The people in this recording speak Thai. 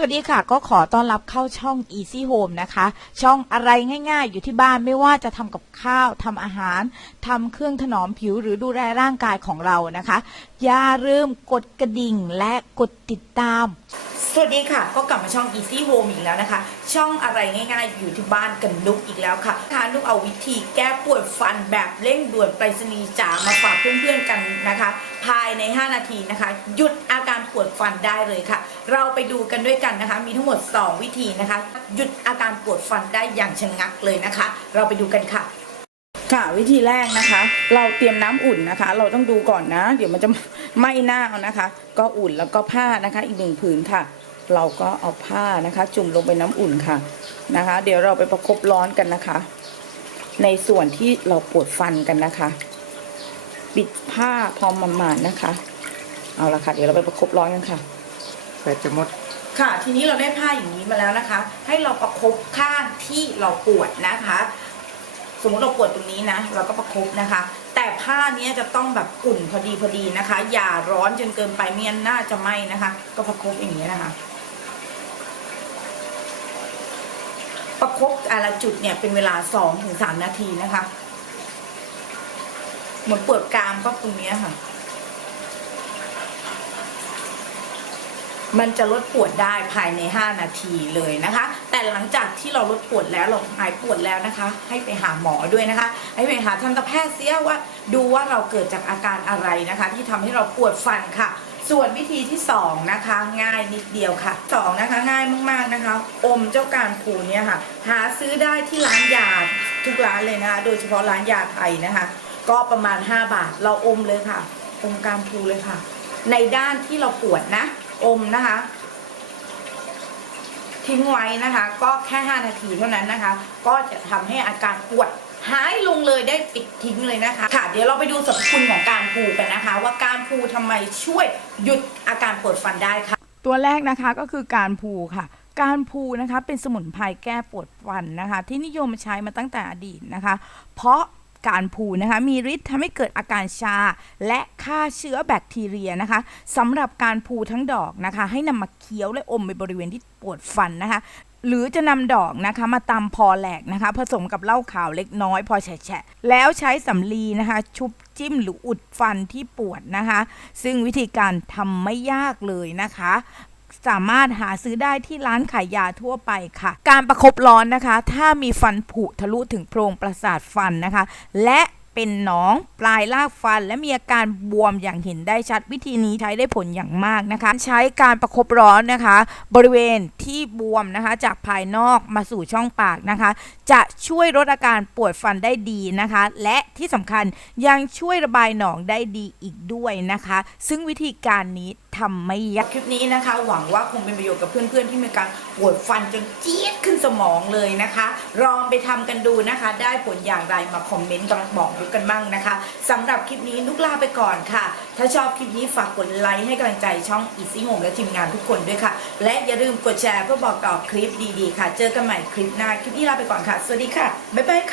สวัสดีค่ะก็ขอต้อนรับเข้าช่อง Easy Home นะคะช่องอะไรง่ายๆอยู่ที่บ้านไม่ว่าจะทำกับข้าวทำอาหารทำเครื่องถนอมผิวหรือดูแลร่างกายของเรานะคะอย่าลืมกดกระดิ่งและกดติดตามสวัสดีค่ะก็กลับมาช่อง Easy Home อีกแล้วนะคะช่องอะไรง่ายๆอยู่ที่บ้านกันนุกอีกแล้วค่ะนุกเอาวิธีแก้ปวดฟันแบบเร่งด่วนไปรษณีย์จ๋ามาฝากเพื่อนๆกันนะคะภายใน5นาทีนะคะหยุดอาการปวดฟันได้เลยค่ะเราไปดูกันด้วยกันนะคะมีทั้งหมด2วิธีนะคะหยุดอาการปวดฟันได้อย่างชะงักเลยนะคะเราไปดูกันค่ะค่ะวิธีแรกนะคะเราเตรียมน้ำอุ่นนะคะเราต้องดูก่อนนะเดี๋ยวมันจะไหม้หน้าเอานะคะก็อุ่นแล้วก็ผ้านะคะอีก1ผืนค่ะเราก็เอาผ้านะคะจุ่มลงไปน้ำอุ่นค่ะนะคะเดี๋ยวเราไปประคบร้อนกันนะคะในส่วนที่เราปวดฟันกันนะคะปิดผ้าพอประมาณนะคะเอาละค่ะเดี๋ยวเราไปประคบร้อนกันค่ะแบตจะหมดค่ะทีนี้เราได้ผ้าอย่างนี้มาแล้วนะคะให้เราประคบข้างที่เราปวดนะคะสมมติเราปวดตรงนี้นะเราก็ประคบนะคะแต่ผ้านี้จะต้องแบบอุ่นพอดีนะคะอย่าร้อนจนเกินไปไม่งั้นน่าจะไหม้นะคะก็ประคบอย่างนี้นะคะประคบแต่ละจุดเนี่ยเป็นเวลา 2-3 นาทีนะคะเหมือนปวดกรามก็ตรงนี้ค่ะมันจะลดปวดได้ภายใน5นาทีเลยนะคะแต่หลังจากที่เราลดปวดแล้วเราหายปวดแล้วนะคะให้ไปหาหมอด้วยนะคะให้ไปหาทันตแพทย์เสียว่าดูว่าเราเกิดจากอาการอะไรนะคะที่ทำให้เราปวดฟันค่ะส่วนวิธีที่2นะคะง่ายนิดเดียวค่ะ2นะคะง่ายมากๆนะคะอมเจ้าการพูเนี่ยค่ะหาซื้อได้ที่ร้านยาทุกร้านเลยนะคะโดยเฉพาะร้านยาไทยนะคะก็ประมาณ5 บาทเราอมเลยค่ะอมการพูเลยค่ะในด้านที่เราปวดนะอมนะคะทิ้งไว้นะคะก็แค่5นาทีเท่านั้นนะคะก็จะทำให้อาการปวดหายลงเลยได้ปิดทิ้งเลยนะคะค่ะเดี๋ยวเราไปดูสรรพคุณของการพูกันนะคะว่าการพูทำไมช่วยหยุดอาการปวดฟันได้ค่ะตัวแรกนะคะก็คือการพูค่ะการพูนะคะเป็นสมุนไพรแก้ปวดฟันนะคะที่นิยมใช้มาตั้งแต่อดีตนะคะเพราะการพูนะคะมีฤทธิ์ทำให้เกิดอาการชาและฆ่าเชื้อแบคทีเรียนะคะสำหรับการพูทั้งดอกนะคะให้นำมาเคี้ยวและอมไปบริเวณที่ปวดฟันนะคะหรือจะนำดอกนะคะมาตำพอแหลกนะคะผสมกับเหล้าขาวเล็กน้อยพอแฉะแล้วใช้สำลีนะคะชุบจิ้มหรืออุดฟันที่ปวดนะคะซึ่งวิธีการทำไม่ยากเลยนะคะสามารถหาซื้อได้ที่ร้านขายยาทั่วไปค่ะการประคบร้อนนะคะถ้ามีฟันผุทะลุถึงโพรงประสาทฟันนะคะและเป็นหนองปลายรากฟันและมีอาการบวมอย่างเห็นได้ชัดวิธีนี้ใช้ได้ผลอย่างมากนะคะใช้การประคบร้อนนะคะบริเวณที่บวมนะคะจากภายนอกมาสู่ช่องปากนะคะจะช่วยลดอาการปวดฟันได้ดีนะคะและที่สำคัญยังช่วยระบายหนองได้ดีอีกด้วยนะคะซึ่งวิธีการนี้ทำไม่ยากคลิปนี้นะคะหวังว่าคงเป็นประโยชน์กับเพื่อนๆที่มีการปวดฟันจนจี๊ดขึ้นสมองเลยนะคะลองไปทำกันดูนะคะได้ผลอย่างไรมาคอมเมนต์บอกดูกันบ้างนะคะสำหรับคลิปนี้นุกลาไปก่อนค่ะถ้าชอบคลิปนี้ฝากกดไลค์ให้กำลังใจช่อง Easy Home และทีมงานทุกคนด้วยค่ะและอย่าลืมกดแชร์เพื่อบอกต่อคลิปดีๆค่ะเจอกันใหม่คลิปหน้าคลิปนี้ลาไปก่อนค่ะสวัสดีค่ะบ๊ายบายค่ะ